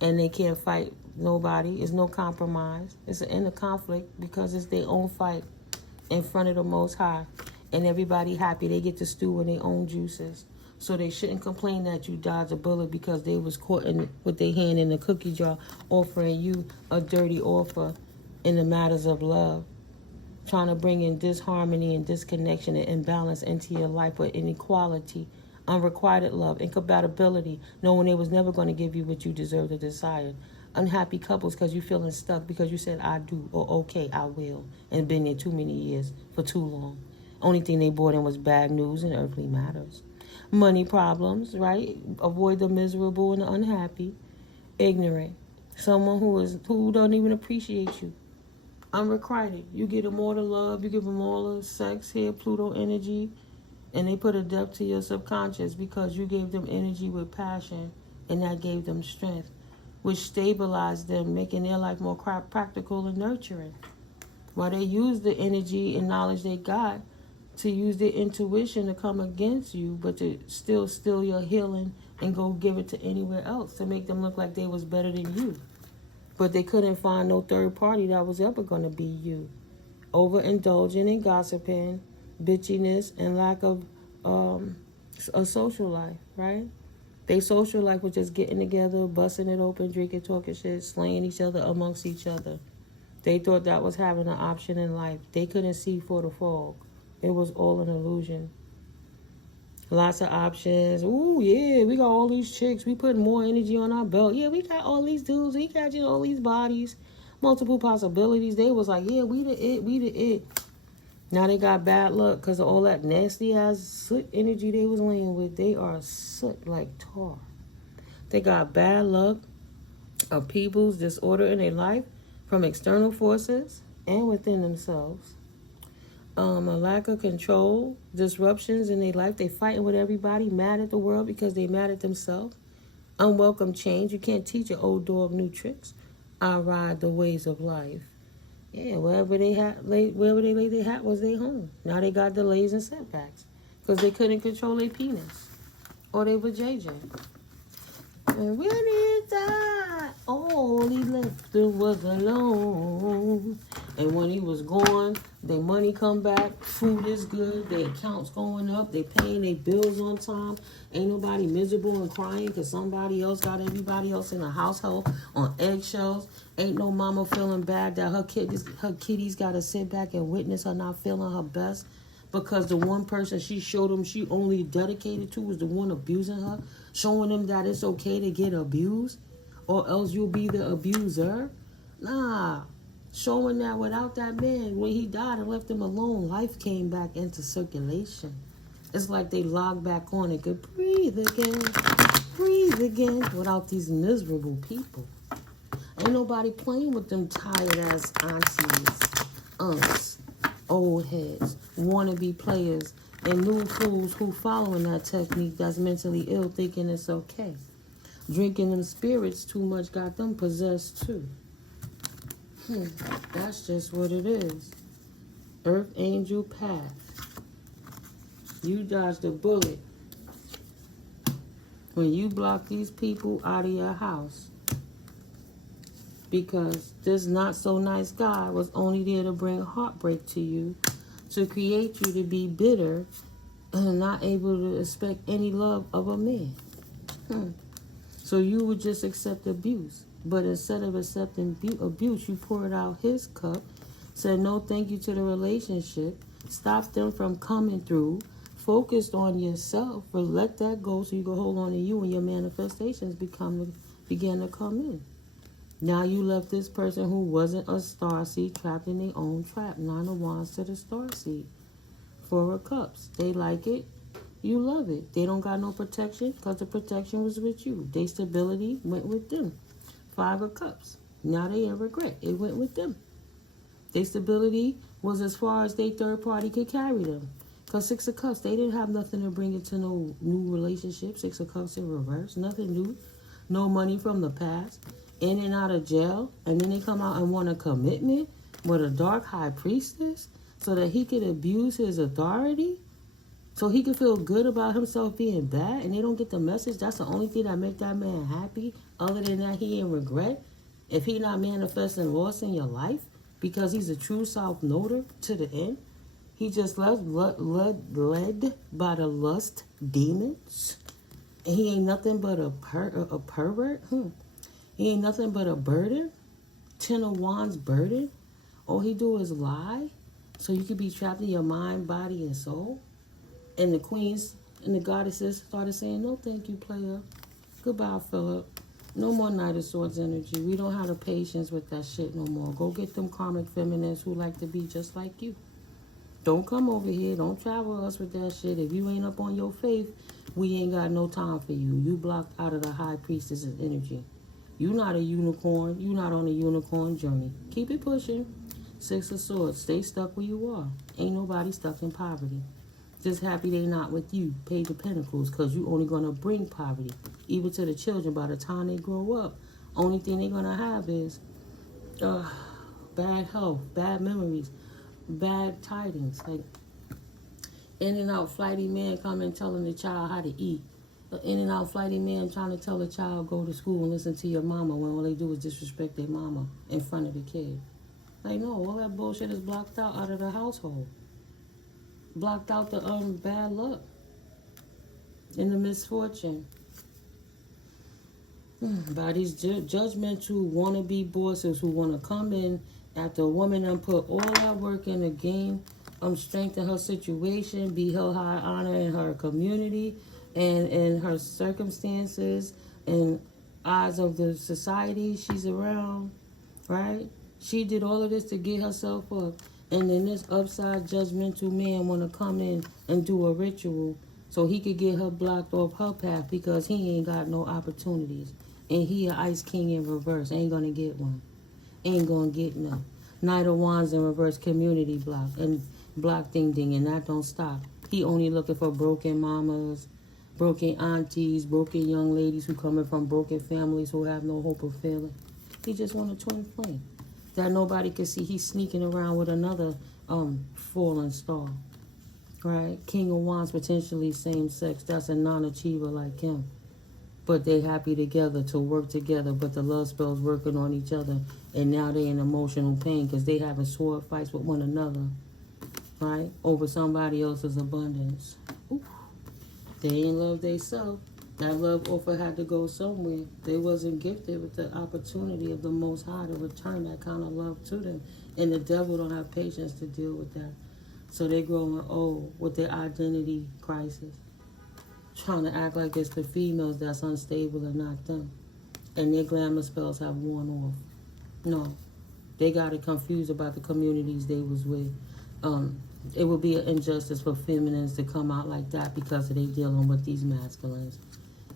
And they can't fight nobody. It's no compromise. It's an inner conflict because it's their own fight in front of the Most High. And everybody happy. They get to stew in their own juices. So they shouldn't complain that you dodged a bullet because they was caught with their hand in the cookie jar offering you a dirty offer in the matters of love. Trying to bring in disharmony and disconnection and imbalance into your life with inequality, unrequited love, incompatibility, knowing they was never going to give you what you deserve or desired. Unhappy couples because you feeling stuck because you said I do or okay, I will, and been there too many years for too long. Only thing they brought in was bad news and earthly matters. Money problems, right? Avoid the miserable and the unhappy. Ignorant. Someone who don't even appreciate you. Unrequited. You give them all the love, you give them all the sex, here, Pluto energy, and they put a depth to your subconscious because you gave them energy with passion, and that gave them strength, which stabilized them, making their life more practical and nurturing. While they use the energy and knowledge they got to use their intuition to come against you, but to still steal your healing and go give it to anywhere else to make them look like they was better than you. But they couldn't find no third party that was ever going to be you. Overindulging in gossiping, bitchiness, and lack of a social life, right? They social life was just getting together, busting it open, drinking, talking shit, slaying each other amongst each other. They thought that was having an option in life. They couldn't see for the fog. It was all an illusion. Lots of options. Ooh, yeah, we got all these chicks. We put more energy on our belt. Yeah, we got all these dudes. We got all these bodies. Multiple possibilities. They was like, yeah, we the it. Now they got bad luck because of all that nasty ass soot energy they was laying with. They are soot like tar. They got bad luck of people's disorder in their life from external forces and within themselves. A lack of control, disruptions in their life. They fighting with everybody, mad at the world because they mad at themselves. Unwelcome change. You can't teach an old dog new tricks. I ride the ways of life. Yeah, wherever they lay their hat was their home. Now they got delays and setbacks because they couldn't control their penis or they were JJ. And when he died, all he left them was alone. And when he was gone, their money come back, food is good, their accounts going up, they paying their bills on time. Ain't nobody miserable and crying because somebody else got everybody else in the household on eggshells. Ain't no mama feeling bad that her kitties got to sit back and witness her not feeling her best because the one person she showed them she only dedicated to was the one abusing her, showing them that it's okay to get abused or else you'll be the abuser. Nah. Showing that without that man, when he died and left him alone, life came back into circulation. It's like they logged back on and could breathe again without these miserable people. Ain't nobody playing with them tired ass aunties, aunts, old heads, wannabe players, and new fools who following that technique that's mentally ill thinking it's okay. Drinking them spirits too much got them possessed too. That's just what it is. Earth Angel Path. You dodged a bullet when you block these people out of your house because this not so nice guy was only there to bring heartbreak to you, to create you to be bitter and not able to expect any love of a man. So you would just accept abuse. But instead of accepting abuse, you poured out his cup, said no thank you to the relationship, stopped them from coming through, focused on yourself, but let that go so you can hold on to you and your manifestations began to come in. Now you left this person who wasn't a starseed trapped in their own trap. 9 of Wands to the starseed. 4 of Cups. They like it. You love it. They don't got no protection because the protection was with you. Their stability went with them. 5 of Cups. Now they in regret. It went with them. Their stability was as far as their third party could carry them. Because 6 of Cups, they didn't have nothing to bring into no new relationship. 6 of Cups in reverse. Nothing new. No money from the past. In and out of jail. And then they come out and want a commitment with a dark high priestess so that he could abuse his authority. So he can feel good about himself being bad and they don't get the message. That's the only thing that make that man happy. Other than that, he ain't regret. If he not manifesting loss in your life because he's a true self-noter to the end. He just led by the lust demons. And he ain't nothing but a pervert. He ain't nothing but a burden. 10 of Wands burden. All he do is lie. So you could be trapped in your mind, body, and soul. And the queens and the goddesses started saying, no, thank you, player. Goodbye, Philip. No more Knight of Swords energy. We don't have the patience with that shit no more. Go get them karmic feminists who like to be just like you. Don't come over here. Don't travel us with that shit. If you ain't up on your faith, we ain't got no time for you. You blocked out of the high priestess's energy. You not a unicorn. You not on a unicorn journey. Keep it pushing. 6 of Swords. Stay stuck where you are. Ain't nobody stuck in poverty. Just happy they not with you. Page of Pentacles, because you only going to bring poverty. Even to the children by the time they grow up. Only thing they're going to have is bad health, bad memories, bad tidings. Like in and out flighty man coming telling the child how to eat. In and out flighty man trying to tell the child go to school and listen to your mama when all they do is disrespect their mama in front of the kid. Like, no, all that bullshit is blocked out of the household. Blocked out the bad luck and the misfortune. By these judgmental wannabe bosses who want to come in after a woman and put all that work in the game, strengthen her situation, be held high honor in her community and in her circumstances and eyes of the society she's around, right? She did all of this to get herself up. And then this upside judgmental man want to come in and do a ritual so he could get her blocked off her path because he ain't got no opportunities. And he an Ice King in reverse. Ain't going to get one. Ain't going to get none. Knight of Wands in reverse, community block. And block ding ding, and that don't stop. He only looking for broken mamas, broken aunties, broken young ladies who coming from broken families who have no hope of failing. He just want a twin flame that nobody can see. He's sneaking around with another fallen star, right? King of Wands, potentially same sex. That's a non-achiever like him. But they happy together to work together, but the love spell's working on each other. And now they in emotional pain because they having sword fights with one another, right? Over somebody else's abundance. Ooh. They ain't love they self. That love offer had to go somewhere. They wasn't gifted with the opportunity of the Most High to return that kind of love to them. And the devil don't have patience to deal with that. So they growing old with their identity crisis. Trying to act like it's the females that's unstable and not them. And their glamour spells have worn off. No. They got it confused about the communities they was with. It would be an injustice for feminines to come out like that because they dealing with these masculines.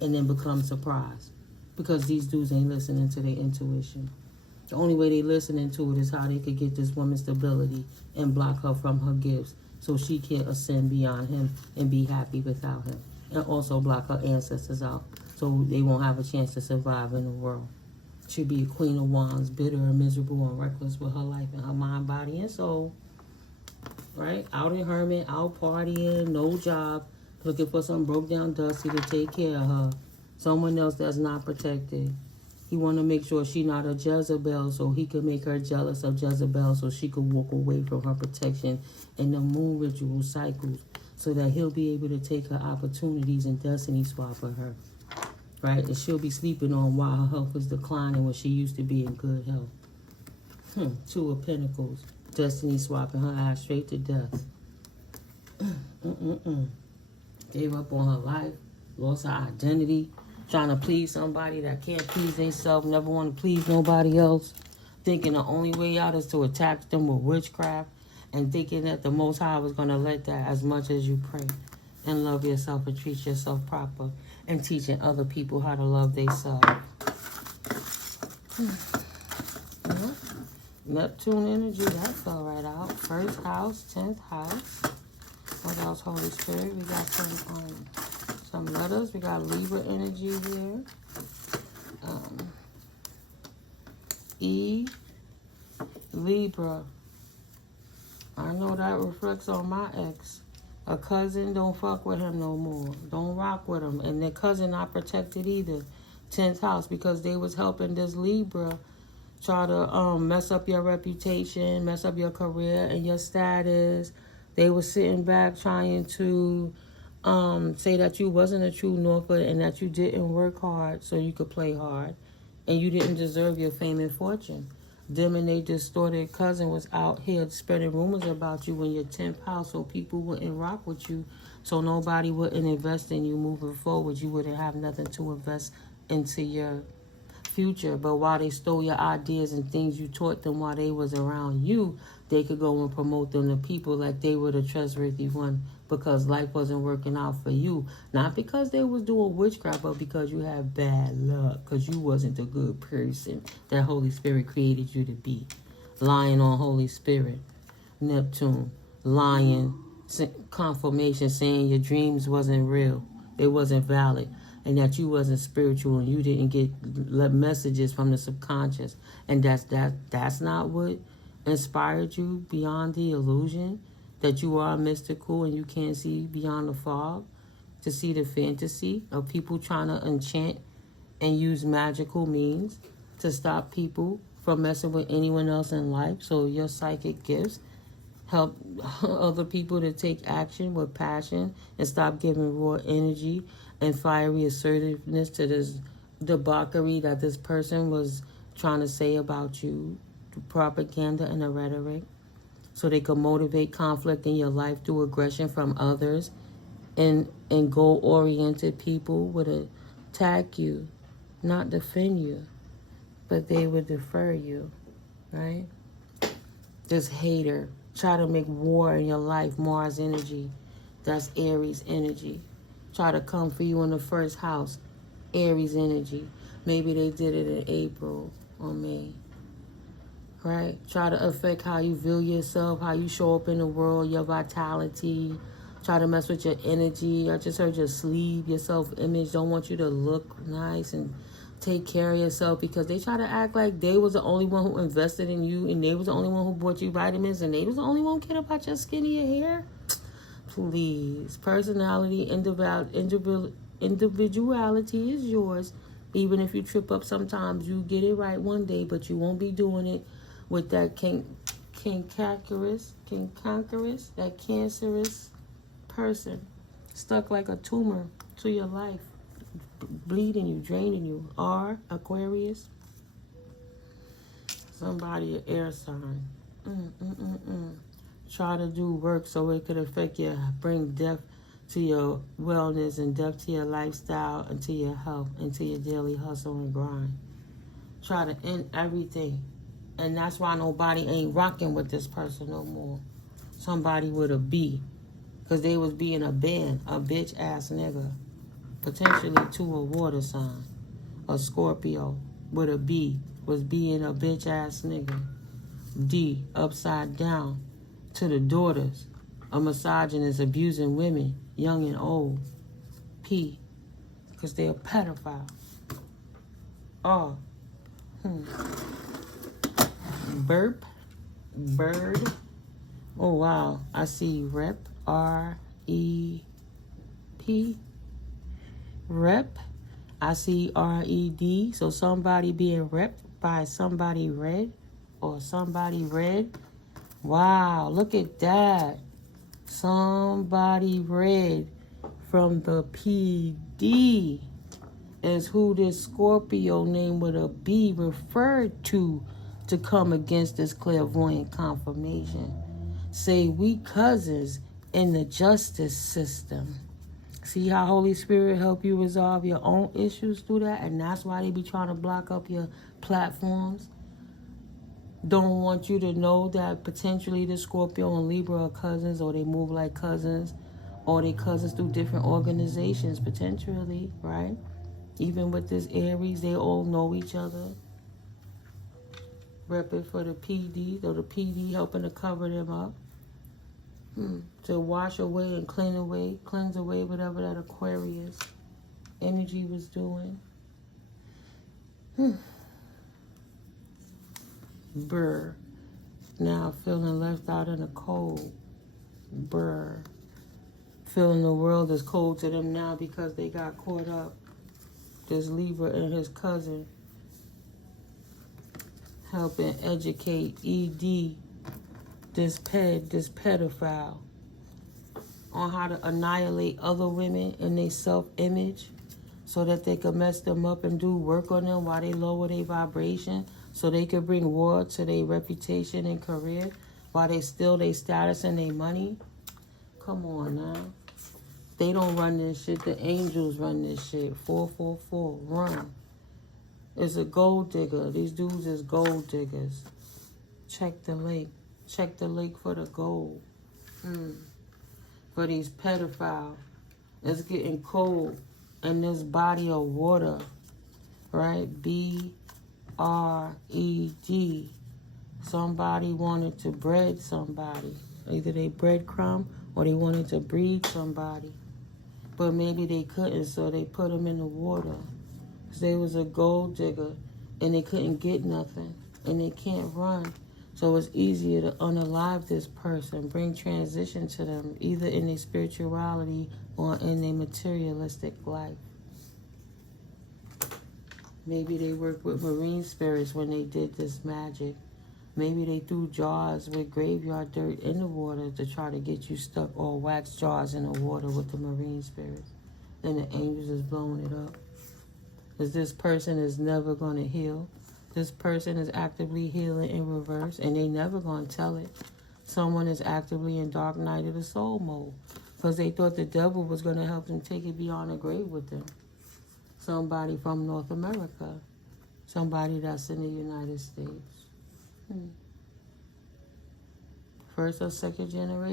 And then become surprised because these dudes ain't listening to their intuition. The only way they listening to it is how they could get this woman stability and block her from her gifts so she can't ascend beyond him and be happy without him. And also block her ancestors out so they won't have a chance to survive in the world. She'd be a Queen of Wands, bitter and miserable and reckless with her life and her mind, body, and soul. Right? Out in hermit, out partying, no job. Looking for some broke down Dusty to take care of her. Someone else that's not protected. He want to make sure she not a Jezebel so he could make her jealous of Jezebel so she could walk away from her protection and the moon ritual cycles so that he'll be able to take her opportunities and destiny swap for her. Right? And she'll be sleeping on while her health is declining when she used to be in good health. 2 of Pentacles. Destiny swapping her ass straight to death. Gave up on her life, lost her identity, trying to please somebody that can't please themselves, never want to please nobody else, thinking the only way out is to attack them with witchcraft, and thinking that the Most High was going to let that as much as you pray and love yourself and treat yourself proper and teaching other people how to love themselves. Neptune energy, that fell right out. 1st house, 10th house. What else, Holy Spirit? We got some letters. We got Libra energy here. E, Libra. I know that reflects on my ex. A cousin, don't fuck with him no more. Don't rock with him. And their cousin not protected either. 10th house, because they was helping this Libra try to mess up your reputation, mess up your career and your status. They were sitting back trying to say that you wasn't a true Norfolk and that you didn't work hard so you could play hard. And you didn't deserve your fame and fortune. Them and they distorted cousin was out here spreading rumors about you in your 10th house so people wouldn't rock with you, so nobody wouldn't invest in you moving forward. You wouldn't have nothing to invest into your future. But while they stole your ideas and things you taught them while they was around you, they could go and promote them to people like they were the trustworthy one, because life wasn't working out for you. Not because they was doing witchcraft, but because you had bad luck, because you wasn't the good person that Holy Spirit created you to be. Lying on Holy Spirit, Neptune, lying, confirmation saying your dreams wasn't real, it wasn't valid, and that you wasn't spiritual and you didn't get messages from the subconscious. And that's not what inspired you beyond the illusion that you are mystical and you can't see beyond the fog, to see the fantasy of people trying to enchant and use magical means to stop people from messing with anyone else in life. So your psychic gifts help other people to take action with passion and stop giving raw energy and fiery assertiveness to this debauchery that this person was trying to say about you, propaganda and the rhetoric, so they could motivate conflict in your life through aggression from others, and goal-oriented people would attack you, not defend you, but they would defer you, right? This hater try to make war in your life, Mars energy, that's Aries energy. Try to come for you in the first house, Aries energy. Maybe they did it in April or May, right? Try to affect how you view yourself, how you show up in the world, your vitality. Try to mess with your energy. I just heard your sleep, your self-image. Don't want you to look nice and take care of yourself, because they try to act like they was the only one who invested in you, and they was the only one who bought you vitamins, and they was the only one who cared about your skin and your hair. Please. Personality, individuality is yours. Even if you trip up sometimes, you get it right one day, but you won't be doing it with that cantankerous, that cancerous person stuck like a tumor to your life, bleeding you, draining you. Aquarius, somebody an air sign. Try to do work so it could affect you, bring death to your wellness and death to your lifestyle and to your health and to your daily hustle and grind. Try to end everything. And that's why nobody ain't rocking with this person no more. Somebody with a B, because they was being a bitch ass nigga. Potentially to a water sign. A Scorpio with a B was being a bitch ass nigga. D, upside down, to the daughters. A misogynist abusing women, young and old. P, because they're a pedophile. R, burp, bird. Oh wow, I see rep, R-E-P. Rep, I see R-E-D. So somebody being repped by somebody red, or somebody red. Wow, look at that. Somebody red from the PD is who this Scorpio name with a B referred to come against this clairvoyant confirmation. Say we cousins in the justice system. See how Holy Spirit help you resolve your own issues through that? And that's why they be trying to block up your platforms. Don't want you to know that potentially the Scorpio and Libra are cousins, or they move like cousins, or they cousins through different organizations potentially, right? Even with this Aries, they all know each other. Repping for the PD, so the PD helping to cover them up. To wash away and cleanse away whatever that Aquarius energy was doing. Brr. Now feeling left out in the cold. Brr. Feeling the world is cold to them now because they got caught up. This Libra and his cousin helping educate ED, this pedophile, on how to annihilate other women in their self-image so that they could mess them up and do work on them while they lower their vibration so they could bring war to their reputation and career while they steal their status and their money. Come on now. They don't run this shit. The angels run this shit. 444. Run. It's a gold digger. These dudes is gold diggers. Check the link. Check the link for the gold. For these pedophiles. It's getting cold in this body of water. Right? B-R-E-D. Somebody wanted to breed somebody. Either they breadcrumb or they wanted to breed somebody. But maybe they couldn't, so they put them in the water. Because they was a gold digger and they couldn't get nothing. And they can't run. So it's easier to unalive this person, bring transition to them, either in their spirituality or in their materialistic life. Maybe they worked with marine spirits when they did this magic. Maybe they threw jars with graveyard dirt in the water to try to get you stuck, or wax jars in the water with the marine spirits. Then the angels is blowing it up. Because this person is never going to heal. This person is actively healing in reverse, and they never going to tell it. Someone is actively in dark night of the soul mode because they thought the devil was going to help them take it beyond the grave with them. Somebody from North America. Somebody that's in the United States. First or second generation.